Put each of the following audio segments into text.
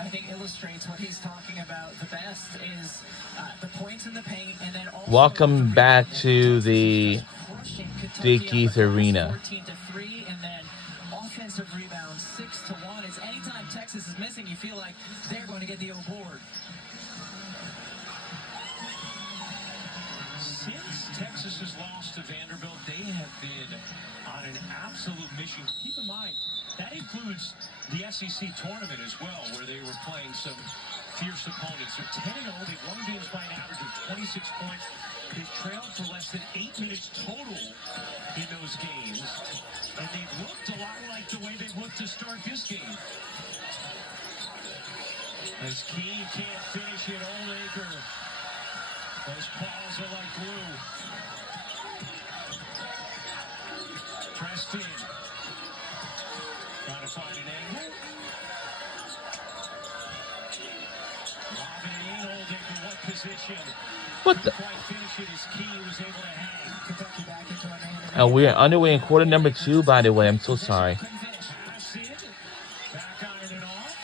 I think illustrates what he's talking about the best is the points in the paint, and then also welcome back to the Dickies Arena. 14-3, and then offensive rebounds 6-1. It's anytime Texas is missing, you feel like they're going to get the O board. Since Texas has lost to Vanderbilt, they have been on an absolute mission. Keep in mind, that includes the SEC tournament as well, where they were playing some fierce opponents. So 10-0, they've won games by an average of 26 points. They've trailed for less than 8 minutes total in those games. And they've looked a lot like the way they looked to start this game. As Key can't finish it, Oldacre. Those calls are like glue. Preston. Trying to find an angle. Lobbing it in, Oldacre, what position? What the? Quite finish it as Key was able to hang. Kentucky back into a man. We're underway in quarter number 2, by the way. I'm so sorry. Back iron it off.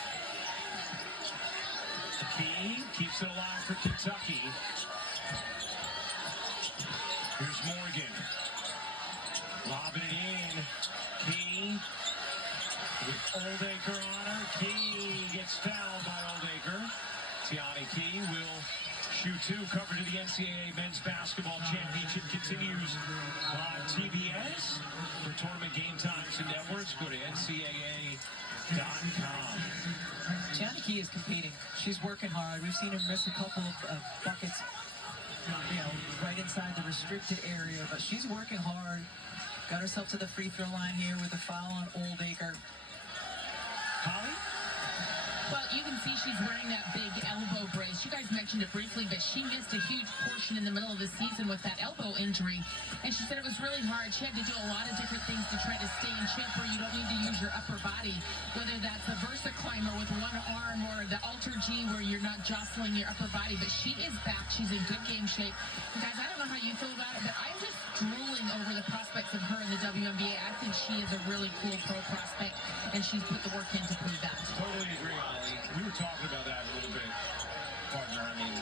Key keeps it alive for Kentucky. Here's Morgan. Lobbing it in. Key with Oldacre on her. Key gets fouled by Oldacre. Tiani Key will shoot 2. Cover to the NCAA Men's Basketball Championship continues on TBS. For tournament game times and networks, go to ncaa.com. Tiani Key is competing. She's working hard. We've seen her miss a couple of buckets, right inside the restricted area, but she's working hard. Got herself to the free throw line here with a foul on Oldacre. Holly? Well, you can see she's wearing that big elbow brace. You guys mentioned it briefly, but she missed a huge portion in the middle of the season with that elbow injury. And she said it was really hard. She had to do a lot of different things to try to stay in shape where you don't need to use your upper body, whether that's a Versa climber with one arm or the Alter G where you're not jostling your upper body. But she is back. She's in good game shape. And guys, I don't know how you feel about it, but I'm just drooling over the prospects of her in the WNBA. I think she is a really cool pro prospect, and she's put the work in to prove that. Totally agree, Ollie. We were talking about that a little bit, partner. I mean,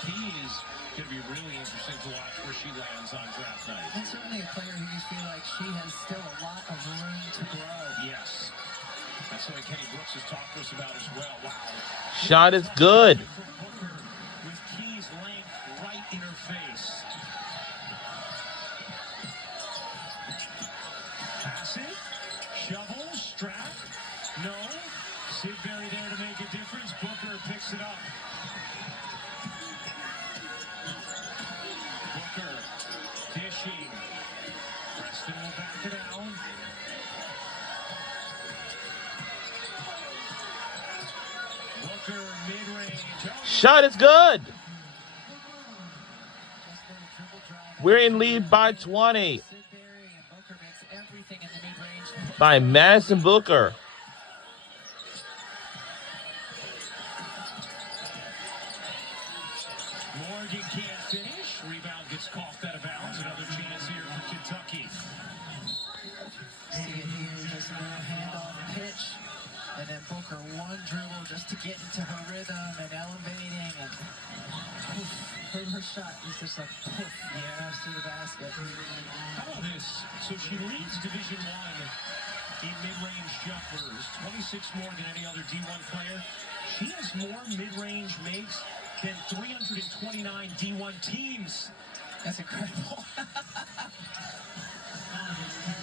Key is going to be really interesting to watch where she lands on draft night. And certainly a player who you feel like she has still a lot of room to grow. Yes. That's something Kenny Brooks has talked to us about as well. Wow. Shot is good. With Key's length right in her face. Pass it. Shovel. Strap. No. Sidbury there to make a difference. Booker picks it up. Booker dishing. Preston will back it down. Booker mid-range. Shot is good. We're in lead by 20 by Madison Booker. Morgan can't finish. Rebound gets coughed out of bounds. Another chance here for Kentucky. See it here, just a little handoff pitch. And then Booker one dribble just to get into her rhythm and elevating. And poof, her shot is just like poof, to the basket. How about this? So she leads Division I in mid-range jumpers. 26 more than any other D1 player. She has more mid-range makes than 329 D1 teams. That's incredible.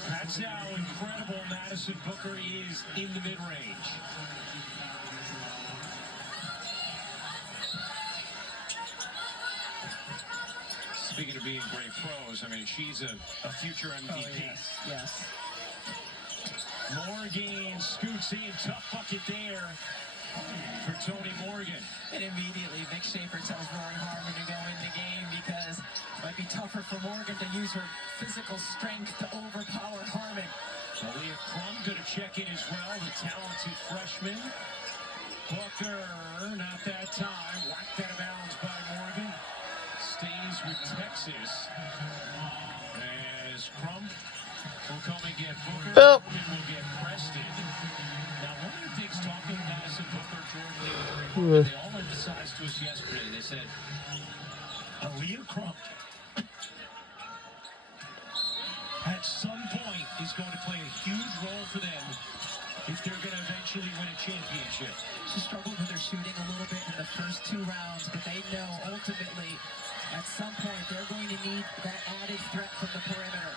That's how incredible Madison Booker is in the mid-range. Speaking of being great pros, I mean, she's a future MVP. Oh, yes. Morgan scoots in, tough bucket there for Tony Morgan. And immediately, Vic Schaefer tells Rory Harmon to go in the game because it might be tougher for Morgan to use her physical strength to overpower Harmon. Aaliyah Crum going to check in as well, the talented freshman. Booker, not that time. Whacked out of bounds by Morgan. Stays with Texas. As Crum will come and get Booker. Morgan will get Preston. Now, one of the things talking to Madison Booker, George, Harmon, they all emphasized to us yesterday. They said, Aaliyah Crump at some point is going to play a huge role for them if they're going to eventually win a championship. She struggled with her shooting a little bit in the first 2 rounds, but they know ultimately at some point they're going to need that added threat from the perimeter.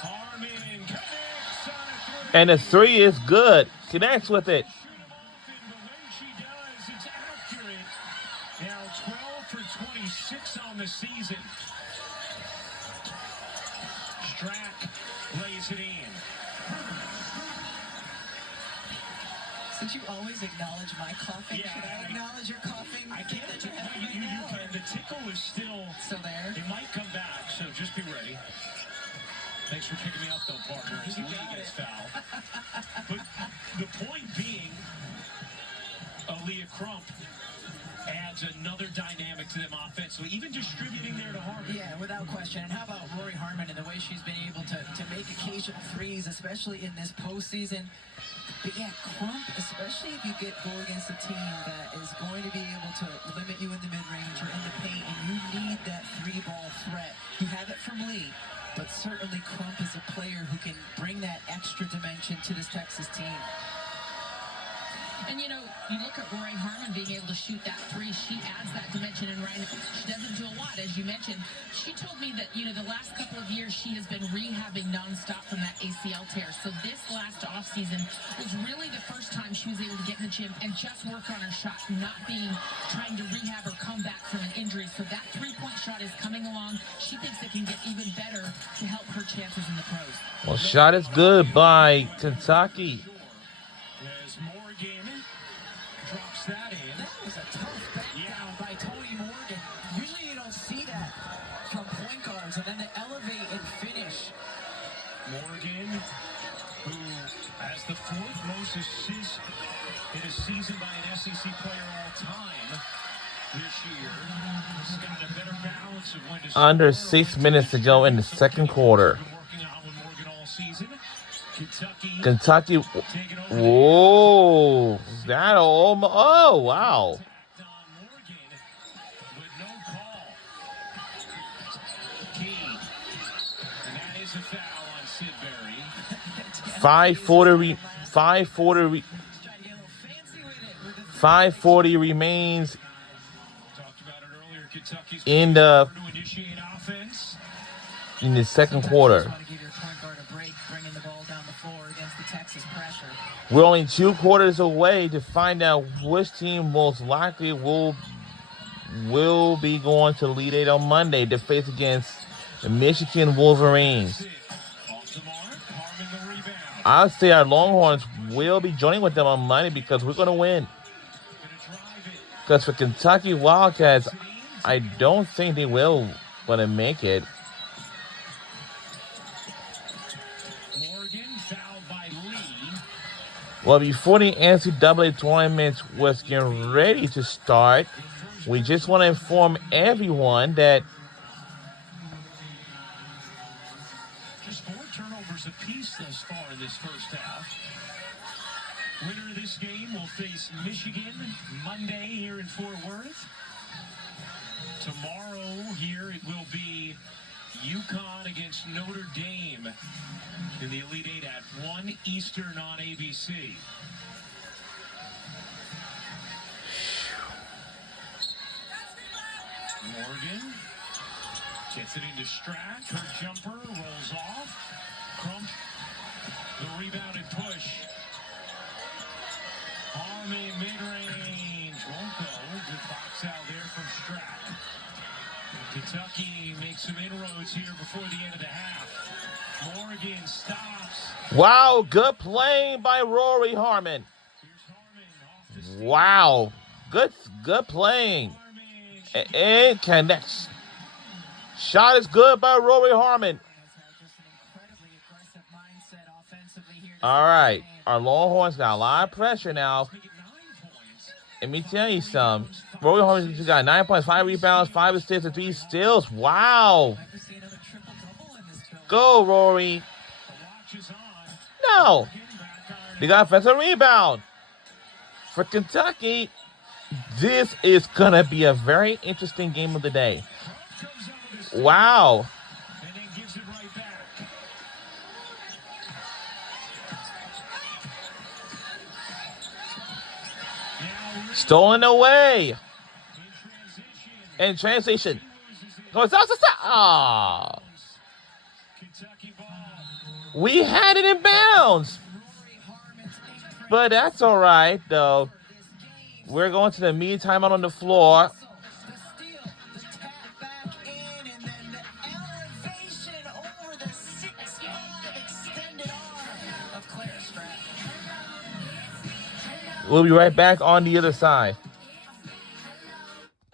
Harmon connects on a three. And the 3 is good. Connects with it. Shoot 'em off, and the way she does, it's accurate. Now 12 for 26 on the season. Strack lays it in. Since you always acknowledge my coughing, Yeah, should I acknowledge your coughing? I can't. That you have You right now, can. or- The tickle is still there. It might come back, so just be ready. Thanks for picking me up, though, partner. As the You league got gets it. fouled. But the point being, Aaliyah Crump adds another dynamic to them offensively, even distributing there to Harmon. Yeah, without question. And how about Rory Harmon and the way she's been able to make occasional threes, especially in this postseason? But yeah, Crump, especially if you go against a team that is going to be able to limit you in the mid-range or in the paint, and you need that 3-ball threat. You have it from Lee, but certainly Crump is a player who can bring that extra dimension to this Texas team. And you know, you look at Rory Harmon being able to shoot that 3, she adds that dimension, and Ryan, she doesn't do a lot, as you mentioned. She told me that, you know, the last couple of years she has been rehabbing nonstop from that ACL tear. So this last offseason was really the first time she was able to get in the gym and just work on her shot, not trying to rehab or come back from an injury. So that 3-point shot is coming along. She thinks it can get even better to help her chances in the pros. Well, shot is good by Kentucky. As Morgan drops that in. That was a tough back down by Tony Morgan. Usually you don't see that from point guards, and then to elevate and finish. Morgan, who has the 4th most assists in a season by an SEC player all time this year. He's got a better balance of when to Under score. 6 minutes to go in the second quarter. Been working out with Morgan all season. Kentucky. taking over. Whoa. That almost. Oh, wow. Tacked on Morgan, but no call. Key. And that is a foul on Sidbury. 5:40. 5:40. Trying to get a little fancy with it. With the 5:40 remains Talked about it earlier. Kentucky's in to initiate offense. the second Sometimes quarter. You just want to give your point guard a break, bringing the ball down the floor against the Texas pressure. We're only 2 quarters away to find out which team most likely will be going to Elite Eight on Monday to face against the Michigan Wolverines. Off the mark. Harmon the rebound. I'd say our Longhorns will be joining with them on Monday because we're going to win. Gonna drive it. Because for Kentucky Wildcats, I don't think they will going to make it. Morgan fouled by Lee. Well, before the NCAA tournament was getting ready to start, we just want to inform everyone that Just 4 turnovers apiece thus far in this first half. Winner of this game will face Michigan Monday here in Fort Worth. Tomorrow here it will be UConn against Notre Dame in the Elite Eight at 1 Eastern on ABC. Morgan gets it into Strack. Her jumper rolls off. Crump, the rebound and push. Harmon mid-range. Won't go. Good box out there from Strack. Kentucky makes some inroads here before the end of the half. Morgan stops. wow, good playing by Rory Harmon. Here's Harmon off the steal. Wow, good playing. Harmon, she It connects. Shot is good by Rory Harmon. Has had just an incredibly aggressive mindset offensively here. All right, our Longhorns got a lot of pressure now. make it 9 points. Let me tell you something. Rory Harmon got 9 points, 5 rebounds, 5 assists, and 3 steals. Wow. Might we see another triple-double in this building? Go, Rory. The watch is on. No. Morgan back on. They got offensive rebound for Kentucky. This is going to be a very interesting game of the day. Wow. And then gives it right back. Stolen away. In transition. In translation. Goes out to stop. Kentucky ball. We had it in bounds. But that's all right, though. We're going to the mean timeout on the floor. The steal, the tap back in, and then the elevation over the 6'5" extended arm of Claire Stratton. We'll be right back on the other side.